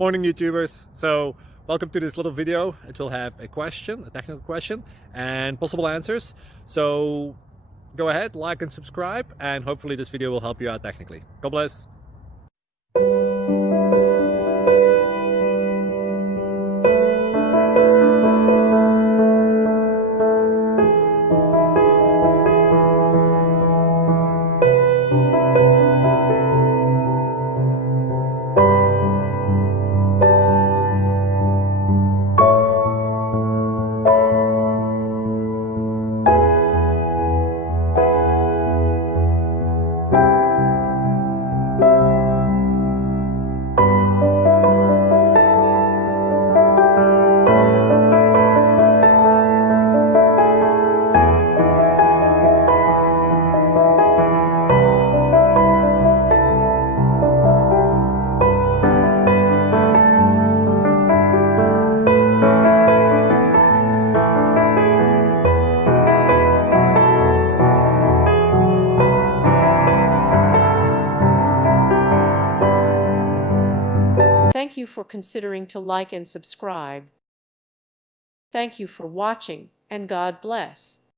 Morning, YouTubers. So welcome to this little video. It will have a question, a technical question, and possible answers. So go ahead, like and subscribe, and hopefully this video will help you out technically. God bless. Thank you for considering to like and subscribe. Thank you for watching, and God bless.